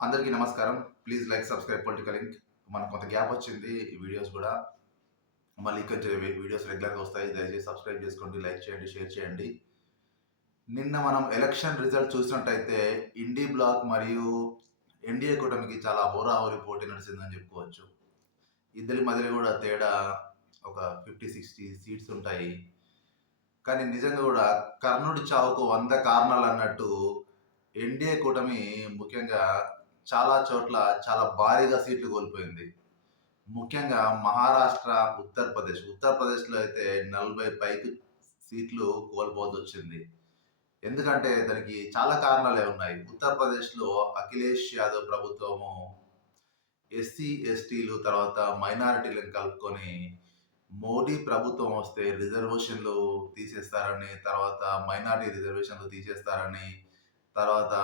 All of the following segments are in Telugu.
అందరికీ నమస్కారం. Please like, subscribe political link. మనకు కొంత గ్యాప్ వచ్చింది. ఈ వీడియోస్ గూడా మళ్ళీ కొంచెం వీడియోస్ రెగ్యులర్‌గా వస్తాయి. దయచేసి సబ్స్క్రైబ్ చేసుకోండి, లైక్ చేయండి, షేర్ చేయండి. నిన్న మనం ఎలక్షన్ రిజల్ట్ చూసినట్టయితే ఇండీ బ్లాక్ మరియు ఎన్‌డీఏ కూటమికి చాలా హోరాహోరీ పోటీ నడిసిందని చెప్పుకోవచ్చు. ఇద్దరి మధ్యలో గూడా తేడా ఒక 50, 60 సీట్స్ ఉంటాయి. కానీ నిజంగా గూడా కర్ణుడి చావుకు 100 కారణాలన్నట్టు ఎన్‌డీఏ కూటమి ముఖ్యంగా చాలా చోట్ల చాలా భారీగా సీట్లు కోల్పోయింది. ముఖ్యంగా మహారాష్ట్ర, ఉత్తరప్రదేశ్. ఉత్తరప్రదేశ్‌లో అయితే 40 పైకి సీట్లు కోల్పోవాల్సొచ్చింది. ఎందుకంటే దానికి చాలా కారణాలే ఉన్నాయి. ఉత్తరప్రదేశ్‌లో అఖిలేష్ యాదవ్ ప్రభుత్వము ఎస్సీ, ఎస్టీలు తర్వాత మైనారిటీలను కలుపుకొని మోడీ ప్రభుత్వం వస్తే రిజర్వేషన్‌లు తీసేస్తారని, తర్వాత మైనారిటీ రిజర్వేషన్‌లు తీసేస్తారని, తర్వాత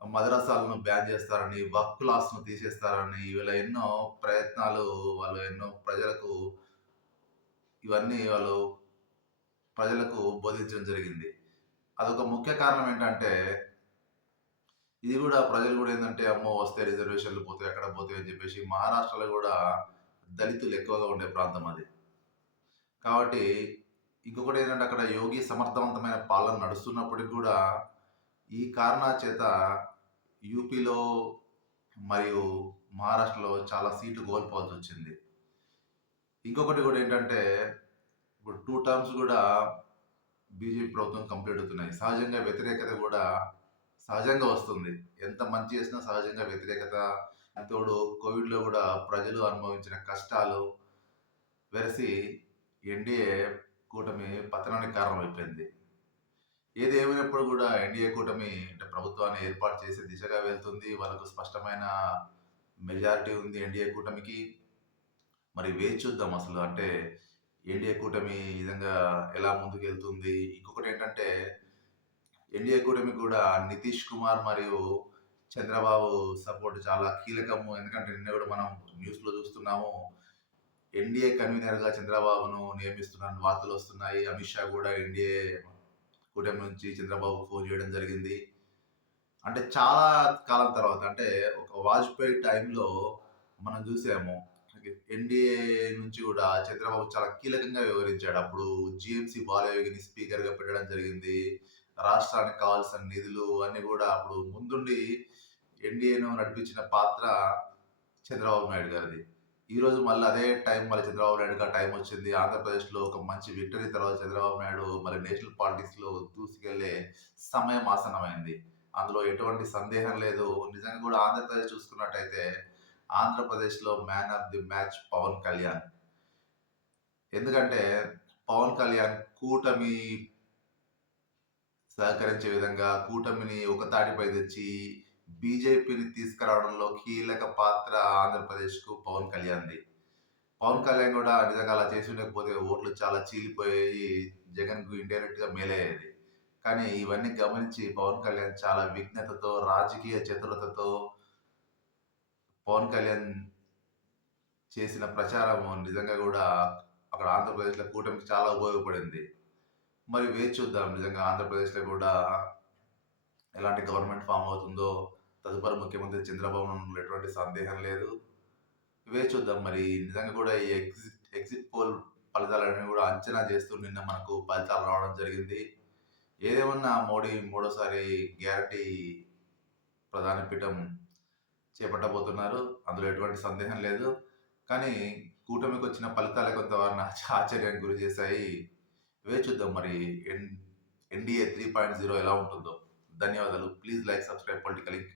మదరసాలను బ్యాన్ చేస్తారని, వక్ఫ్ క్లాస్‌ను తీసేస్తారని ఇలా ఎన్నో ప్రయత్నాలు వాళ్ళు ఎన్నో వాళ్ళు ప్రజలకు బోధించడం జరిగింది. అదొక ముఖ్య కారణం ఏంటంటే, ఇది గూడా ప్రజలు గూడా ఏందంటే, అమ్మో! వస్తే రిజర్వేషన్‌లు పోతాయి, అక్కడ పోతాయి అని చెప్పేసి మహారాష్ట్రలో గూడా దళితులు ఎక్కువగా ఉండే ప్రాంతం అది. కాబట్టి ఇంకొకటేంటంటే అక్కడ యోగి సమర్థవంతమైన పాలన నడుస్తున్నప్పటికి గూడా ఈ కారణాల చేత యూపీలో మరియు మహారాష్ట్రలో చాలా సీట్లు కోల్పోవాల్సొచ్చింది. ఇంకొకటి గూడా ఏంటంటే, ఇప్పుడు 2 టర్మ్స్ గూడా బీజేపీ ప్రభుత్వం కంప్లీట్ అవుతున్నాయి. సహజంగా వ్యతిరేకత గూడా సహజంగా వస్తుంది. ఎంత మంచి చేసినా సహజంగా వ్యతిరేకత తోడు కోవిడ్‌లో గూడా ప్రజలు అనుభవించిన కష్టాలు వెరసి ఎన్‌డీఏ కూటమి పతనానికి కారణమైపోయింది. ఏది ఏమైనప్పుడు గూడా ఎన్‌డీఏ కూటమి అంటే ప్రభుత్వాన్ని ఏర్పాటు చేసే దిశగా వెళ్తుంది. వాళ్ళకు స్పష్టమైన మెజారిటీ ఉంది ఎన్‌డీఏ కూటమికి. మరి వేచి చూద్దాం అసలు. అంటే ఎన్‌డీఏ కూటమి ఈ విధంగా ఎలా ముందుకెళ్తుంది. ఇంకొకటేంటంటే ఎన్‌డీఏ కూటమి కూడా నితీష్ కుమార్ మరియు చంద్రబాబు సపోర్ట్ చాలా కీలకము. ఎందుకంటే నిన్న గూడా మనం న్యూస్‌లో చూస్తున్నాము. ఎన్‌డీఏ కన్వీనర్‌గా చంద్రబాబును నియమిస్తున్నారని వార్తలొస్తున్నాయి. అమిత్ షా గూడా ఎన్‌డీఏ కూటమి నుంచి చంద్రబాబుకు ఫోన్ చేయడం జరిగింది. అంటే చాలా కాలం తర్వాత అంటే ఒక వాజ్పేయి టైంలో మనం చూసాము. ఎన్‌డీఏ నుంచి గూడా చంద్రబాబు చాలా కీలకంగా వ్యవహరించాడు. అప్పుడు జీఎంసీ బాలయోగిని స్పీకర్‌గా పెట్టడం జరిగింది. రాష్ట్రానికి కావాల్సిన నిధులు అన్నీ గూడా అప్పుడు ముందుండి ఎన్‌డీఏను నడిపించిన పాత్ర చంద్రబాబు నాయుడు గారిది. ఈరోజు మళ్ళీ అదే టైం మళ్ళీ చంద్రబాబు నాయుడుకి ఆ టైం వచ్చింది. ఆంధ్రప్రదేశ్‌లో ఒక మంచి విక్టరీ తర్వాత చంద్రబాబు నాయుడు మళ్ళీ నేషనల్ పాలిటిక్స్‌లో దూసుకెళ్ళే సమయం ఆసన్నమైంది. అందులో ఎటువంటి సందేహం లేదు. నిజంగా కూడా ఆంధ్రప్రదేశ్ చూసుకున్నట్టయితే ఆంధ్రప్రదేశ్‌లో man of the match Pawan Kalyan. ఎందుకంటే పవన్ కళ్యాణ్ కూటమి సహకరించే విధంగా కూటమిని ఒక తాటిపై తెచ్చి బీజేపీని తీసుకురావడంలో కీలక పాత్ర ఆంధ్రప్రదేశ్‌కు పవన్ కళ్యాణ్‌ది. పవన్ కళ్యాణ్ గూడా నిజంగా అలా చేసి ఉండకపోతే ఓట్లు చాలా చీలిపోయి జగన్‌కు ఇండైరెక్ట్‌గా మేలయ్యేది. కానీ ఇవన్నీ గమనించి పవన్ కళ్యాణ్ చాలా విజ్ఞతతో, రాజకీయ చతురతతో పవన్ కళ్యాణ్ చేసిన ప్రచారము నిజంగా గూడా అక్కడ ఆంధ్రప్రదేశ్‌లో కూటమికి చాలా ఉపయోగపడింది. మరి వేచి చూద్దాం నిజంగా ఆంధ్రప్రదేశ్‌లో గూడా ఎలాంటి గవర్నమెంట్ ఫార్మ్ అవుతుందో తదుపరి ముఖ్యమంత్రి చంద్రబాబు నాయుడులో ఎటువంటి సందేహం లేదు. వేచి చూద్దాం మరి నిజంగా కూడా ఈ ఎగ్జిట్ పోల్ ఫలితాలన్నీ కూడా అంచనా చేస్తూ నిన్న మనకు ఫలితాలు రావడం జరిగింది. ఏదేమన్నా మోడీ మూడోసారి గ్యారంటీ ప్రధాని పీఠం చేపట్టబోతున్నారు. అందులో ఎటువంటి సందేహం లేదు. కానీ కూటమికొచ్చిన ఫలితాలే కొంతవరకు ఆశ్చర్యానికి గురి చేశాయి. వేచి చూద్దాం మరి ఎన్‌డీఏ 3.0 ఎలా ఉంటుందో. ధన్యవాదాలు. Please like, subscribe political link.